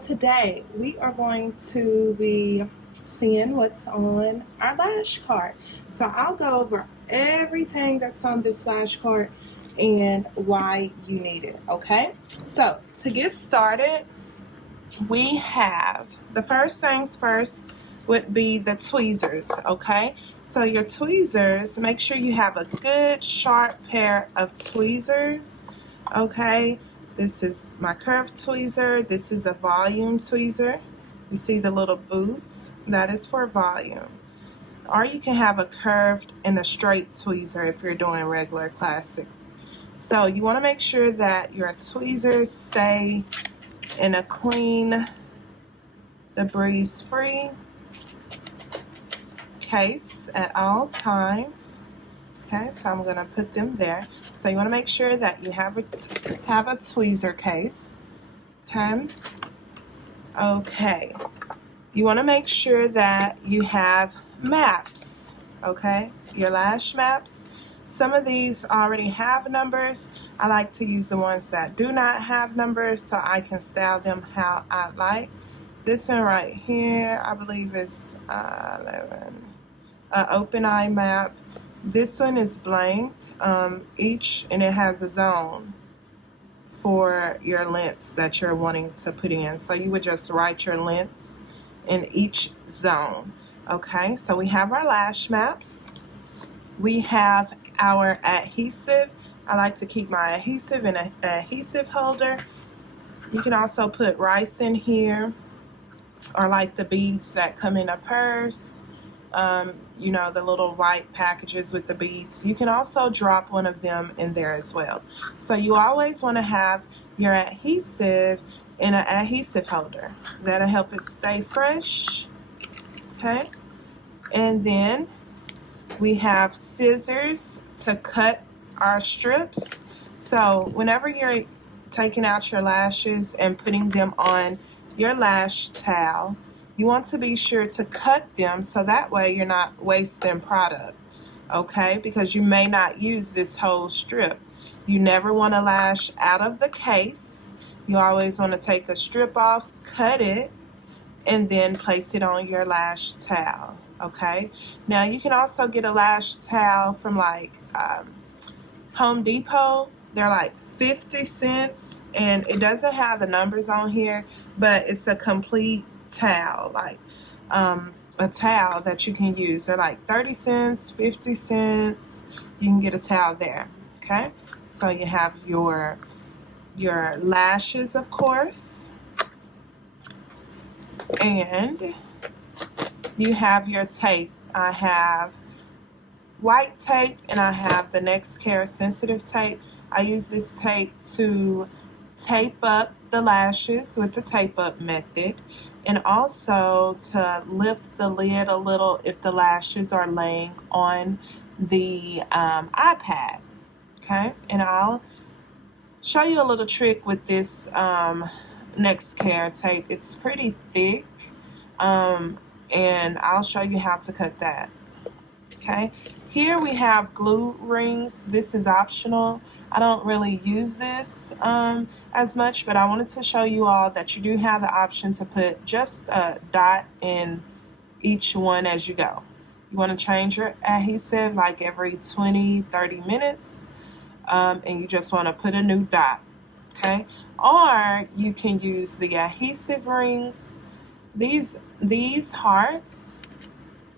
today we are going to be seeing what's on our lash cart. So I'll go over everything that's on this lash cart and why you need it, okay? So to get started, we have, the first things first would be the tweezers, okay? So your tweezers, make sure you have a good sharp pair of tweezers, okay? This is my curved tweezer. This is a volume tweezer. You see the little boots? That is for volume. Or you can have a curved and a straight tweezer if you're doing regular classic. So you want to make sure that your tweezers stay in a clean, debris-free case at all times. Okay, so I'm going to put them there. So you want to make sure that you have a tweezer case. Okay. You want to make sure that you have maps. Okay, your lash maps. Some of these already have numbers. I like to use the ones that do not have numbers so I can style them how I like. This one right here, I believe is 11. Open eye map. This one is blank, and it has a zone for your lengths that you're wanting to put in. So you would just write your lengths in each zone. Okay, so we have our lash maps. We have our adhesive. I like to keep my adhesive in an adhesive holder. You can also put rice in here, or like the beads that come in a purse. You know, the little white packages with the beads. You can also drop one of them in there as well. So you always want to have your adhesive in an adhesive holder. That'll help it stay fresh. Okay. And then we have scissors to cut our strips. So whenever you're taking out your lashes and putting them on your lash towel, you want to be sure to cut them so that way you're not wasting product, okay? Because you may not use this whole strip. You never want to lash out of the case. You always want to take a strip off, cut it, and then place it on your lash towel, okay? Now you can also get a lash towel from like Home Depot. They're like 50 cents, and it doesn't have the numbers on here, but it's a complete towel, like a towel that you can use. They're like 30 cents, 50 cents. You can get a towel there, okay? So you have your lashes, of course, and you have your tape. I have white tape and I have the Next Care sensitive tape. I use this tape to tape up the lashes with the tape up method, and also to lift the lid a little if the lashes are laying on the iPad. Okay, and I'll show you a little trick with this Next Care tape. It's pretty thick, and I'll show you how to cut that. Okay, here we have glue rings. This is optional. I don't really use this as much, but I wanted to show you all that you do have the option to put just a dot in each one as you go. You want to change your adhesive like every 20-30 minutes, and you just want to put a new dot, okay? Or you can use the adhesive rings. These hearts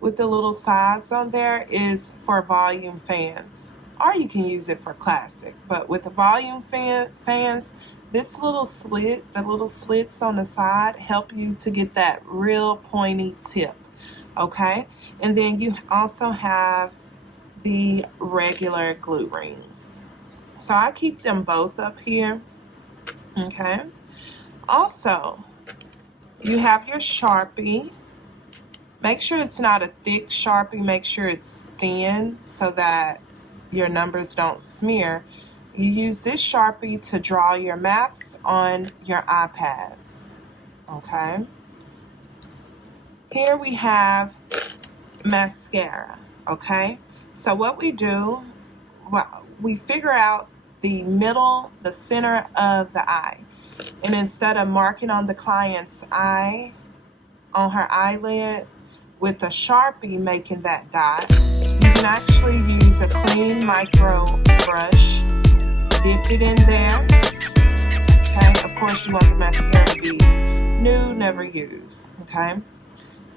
with the little sides on there is for volume fans, or you can use it for classic. But with the volume fans, this little slit, the little slits on the side help you to get that real pointy tip, okay? And then you also have the regular glue rings. So I keep them both up here, okay? Also, you have your Sharpie. Make sure it's not a thick Sharpie. Make sure it's thin so that your numbers don't smear. You use this Sharpie to draw your maps on your iPads, okay? Here we have mascara, okay? So what we do, well, we figure out the middle, the center of the eye. And instead of marking on the client's eye, on her eyelid, with a Sharpie making that dot, you can actually use a clean micro brush, dip it in there. Okay, of course you want the mascara to be new, never used. Okay,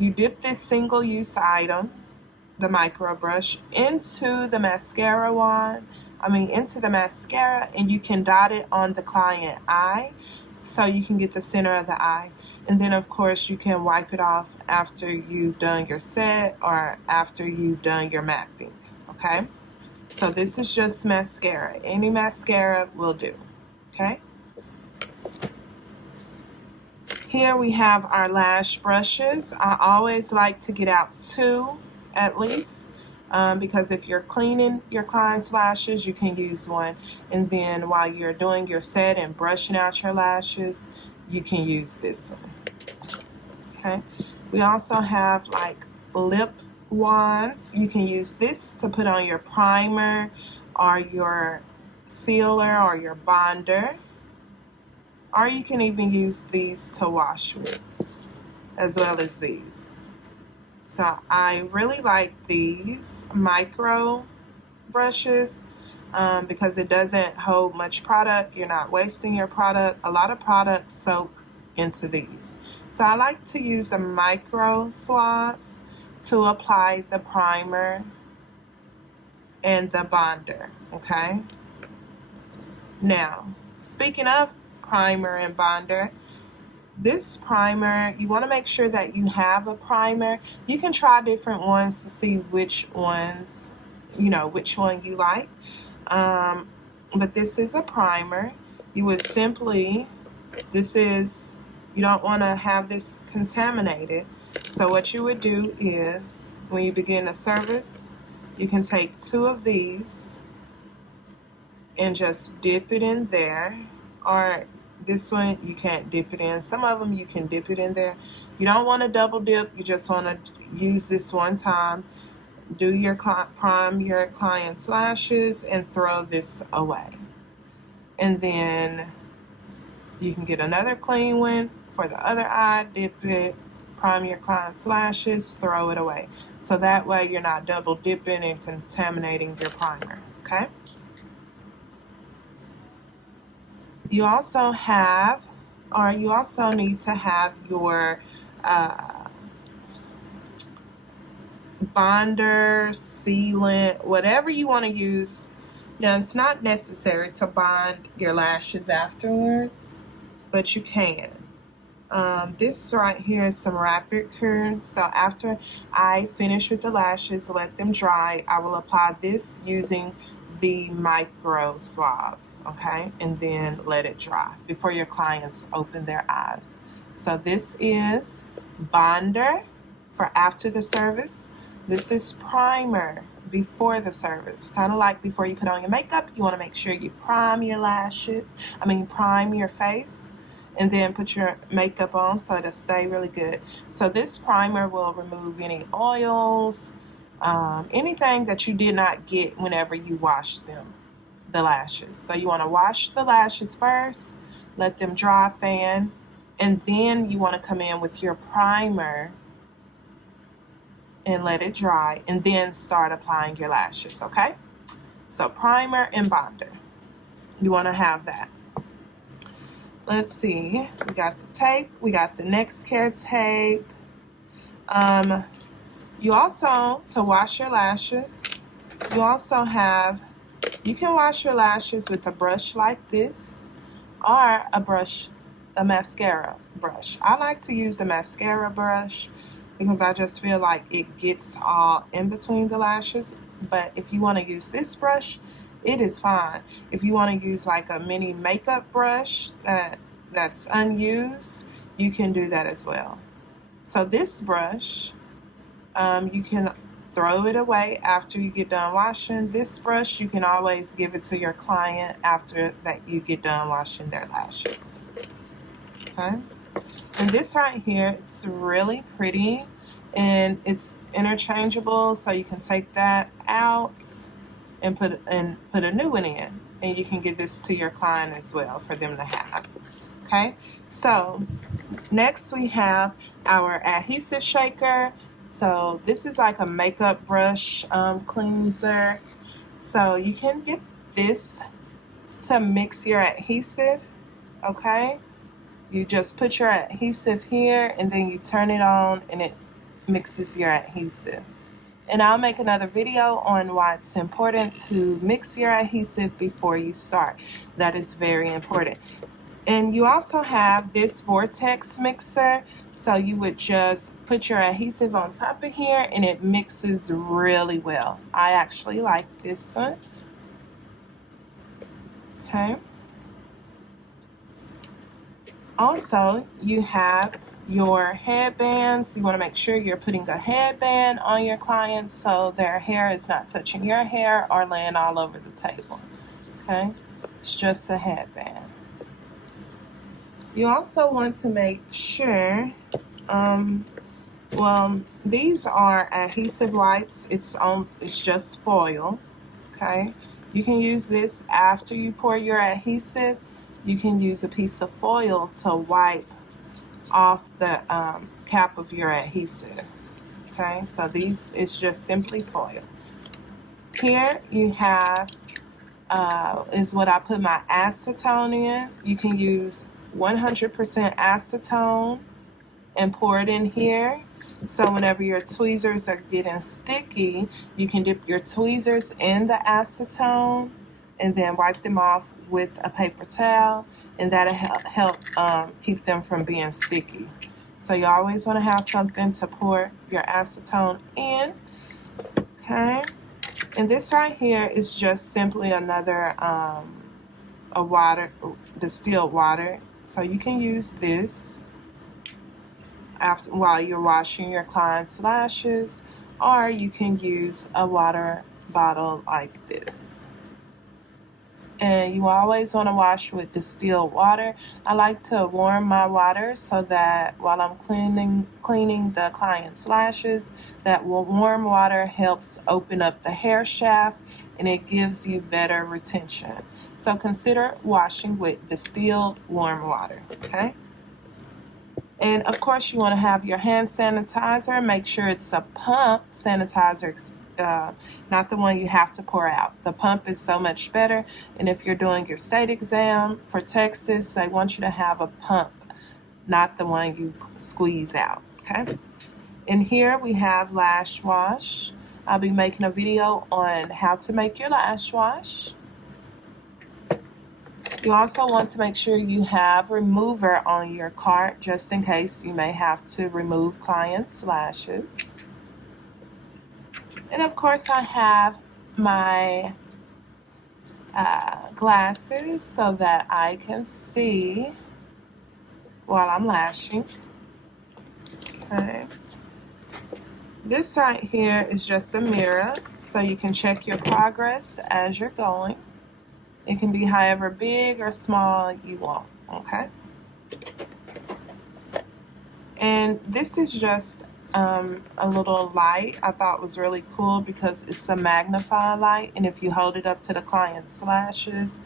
you dip this single-use item, the micro brush, into the mascara wand, into the mascara, and you can dot it on the client eye so you can get the center of the eye. And then of course you can wipe it off after you've done your set or after you've done your mapping. Okay, so this is just mascara. Any mascara will do. Okay, here we have our lash brushes. I always like to get out 2 at least, because if you're cleaning your client's lashes, you can use 1, and then while you're doing your set and brushing out your lashes, you can use this one. Okay, we also have like lip wands. You can use this to put on your primer or your sealer or your bonder, or you can even use these to wash with, as well as these. So I really like these micro brushes because it doesn't hold much product. You're not wasting your product. A lot of products soak into these. So I like to use the micro swabs to apply the primer and the bonder. Okay. Now, speaking of primer and bonder, this primer, you want to make sure that you have a primer. You can try different ones to see which ones, which one you like. But this is a primer. You would simply, you don't want to have this contaminated. So what you would do is, when you begin a service, you can take 2 of these and just dip it in there, or this one you can't dip it in. Some of them you can dip it in there. You don't want to double dip. You just want to use this one time. Do your prime your client's lashes and throw this away. And then you can get another clean one for the other eye, dip it, prime your client's lashes, throw it away. So that way you're not double dipping and contaminating your primer. Okay? You also need to have your bonder, sealant, whatever you want to use. Now, it's not necessary to bond your lashes afterwards, but you can. This right here is some rapid cure. So after I finish with the lashes, let them dry, I will apply this using the micro swabs, okay, and then let it dry before your clients open their eyes. So this is bonder for after the service. This is primer before the service. Kind of like before you put on your makeup, you want to make sure you prime your prime your face, and then put your makeup on so it'll stay really good. So this primer will remove any oils, anything that you did not get whenever you wash them, the lashes. So you want to wash the lashes first, let them dry, fan, and then you want to come in with your primer and let it dry, and then start applying your lashes. Okay, so primer and bonder, you want to have that. Let's see, we got the tape, we got the next care tape. You also, to wash your lashes, you can wash your lashes with a brush like this, or a mascara brush. I like to use the mascara brush because I just feel like it gets all in between the lashes. But if you want to use this brush, it is fine. If you want to use like a mini makeup brush that's unused, you can do that as well. So this brush, you can throw it away after you get done washing. This brush, you can always give it to your client after that you get done washing their lashes. Okay, and this right here, it's really pretty and it's interchangeable, so you can take that out and put a new one in, and you can give this to your client as well for them to have. Okay, so next we have our adhesive shaker. So this is like a makeup brush cleanser. So you can get this to mix your adhesive, okay? You just put your adhesive here and then you turn it on and it mixes your adhesive. And I'll make another video on why it's important to mix your adhesive before you start. That is very important. And you also have this vortex mixer. So you would just put your adhesive on top of here and it mixes really well. I actually like this one. Okay. Also, you have your headbands. You want to make sure you're putting a headband on your clients so their hair is not touching your hair or laying all over the table. Okay, it's just a headband. You also want to make sure, well, these are adhesive wipes. It's just foil. Okay, you can use this after you pour your adhesive. You can use a piece of foil to wipe off the cap of your adhesive. Okay, so these is just simply foil. Here you have is what I put my acetone in. You can use 100% acetone and pour it in here. So whenever your tweezers are getting sticky, you can dip your tweezers in the acetone and then wipe them off with a paper towel, and that'll help keep them from being sticky. So you always want to have something to pour your acetone in. Okay, and this right here is just simply another distilled water. So you can use this while you're washing your client's lashes, or you can use a water bottle like this. And you always want to wash with distilled water. I like to warm my water so that while I'm cleaning the client's lashes, that warm water helps open up the hair shaft and it gives you better retention. So consider washing with distilled warm water, okay? And of course you want to have your hand sanitizer. Make sure it's a pump sanitizer, not the one you have to pour out. The pump is so much better. And if you're doing your state exam for Texas, they want you to have a pump, not the one you squeeze out, okay? And here we have lash wash. I'll be making a video on how to make your lash wash. You also want to make sure you have remover on your cart just in case you may have to remove clients' lashes. And of course I have my glasses so that I can see while I'm lashing. Okay. This right here is just a mirror so you can check your progress as you're going. It can be however big or small you want, okay? And this is just a little light I thought was really cool because it's a magnifying light, and if you hold it up to the client's lashes,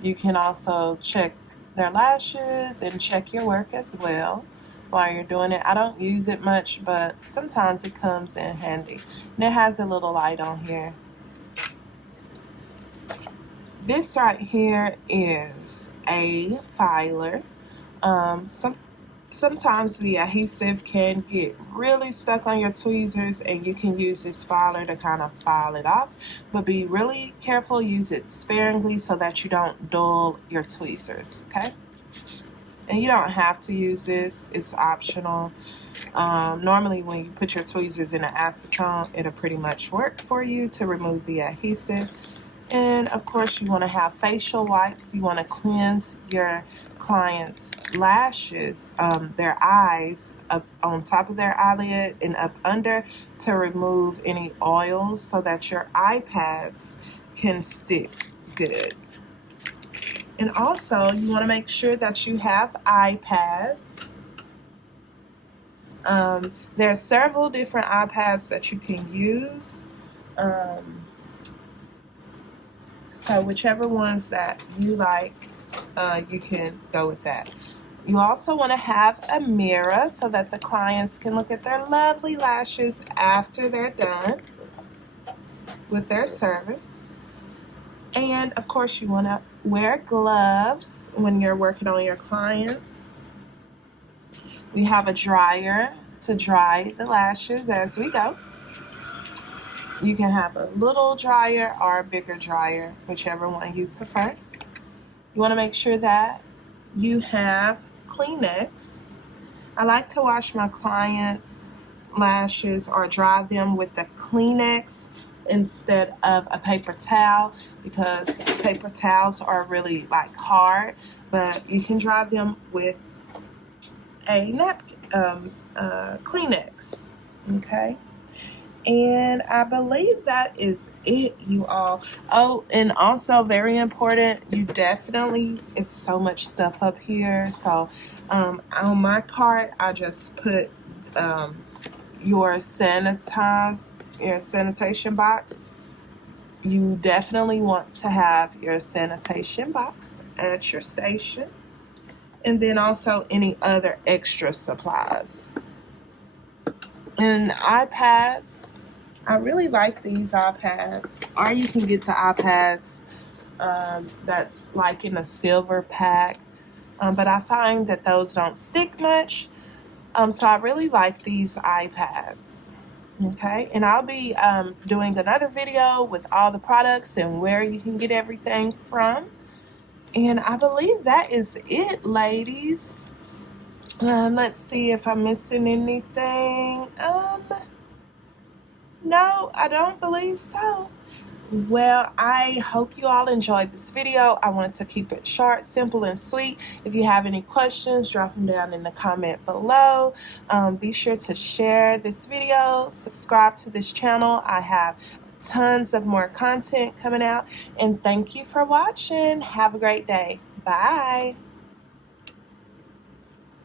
you can also check their lashes and check your work as well while you're doing it. I don't use it much, but sometimes it comes in handy. And it has a little light on here. This right here is a filer. Sometimes the adhesive can get really stuck on your tweezers, and you can use this filer to kind of file it off, but be really careful. Use it sparingly so that you don't dull your tweezers, okay? And you don't have to use this, it's optional. Normally when you put your tweezers in an acetone, it'll pretty much work for you to remove the adhesive. And of course you want to have facial wipes. You want to cleanse your client's lashes, their eyes, up on top of their eyelid and up under, to remove any oils so that your eye pads can stick good. And also you want to make sure that you have eye pads. There are several different eye pads that you can use. So whichever ones that you like, you can go with that. You also want to have a mirror so that the clients can look at their lovely lashes after they're done with their service. And of course, you want to wear gloves when you're working on your clients. We have a dryer to dry the lashes as we go. You can have a little dryer or a bigger dryer, whichever one you prefer. You want to make sure that you have Kleenex. I like to wash my clients' lashes or dry them with the Kleenex instead of a paper towel, because paper towels are really like hard, but you can dry them with a napkin, Kleenex. Okay. And I believe that is it, you all. Oh, and also very important, you definitely, it's so much stuff up here. So on my cart, I just put your sanitation box. You definitely want to have your sanitation box at your station. And then also any other extra supplies. And iPads, I really like these iPads. Or you can get the iPads that's like in a silver pack. But I find that those don't stick much. So I really like these iPads. Okay, and I'll be doing another video with all the products and where you can get everything from. And I believe that is it, ladies. Let's see if I'm missing anything. No, I don't believe so. Well, I hope you all enjoyed this video. I wanted to keep it short, simple, and sweet. If you have any questions, drop them down in the comment below. Be sure to share this video, subscribe to this channel. I have tons of more content coming out. And thank you for watching. Have a great day. Bye.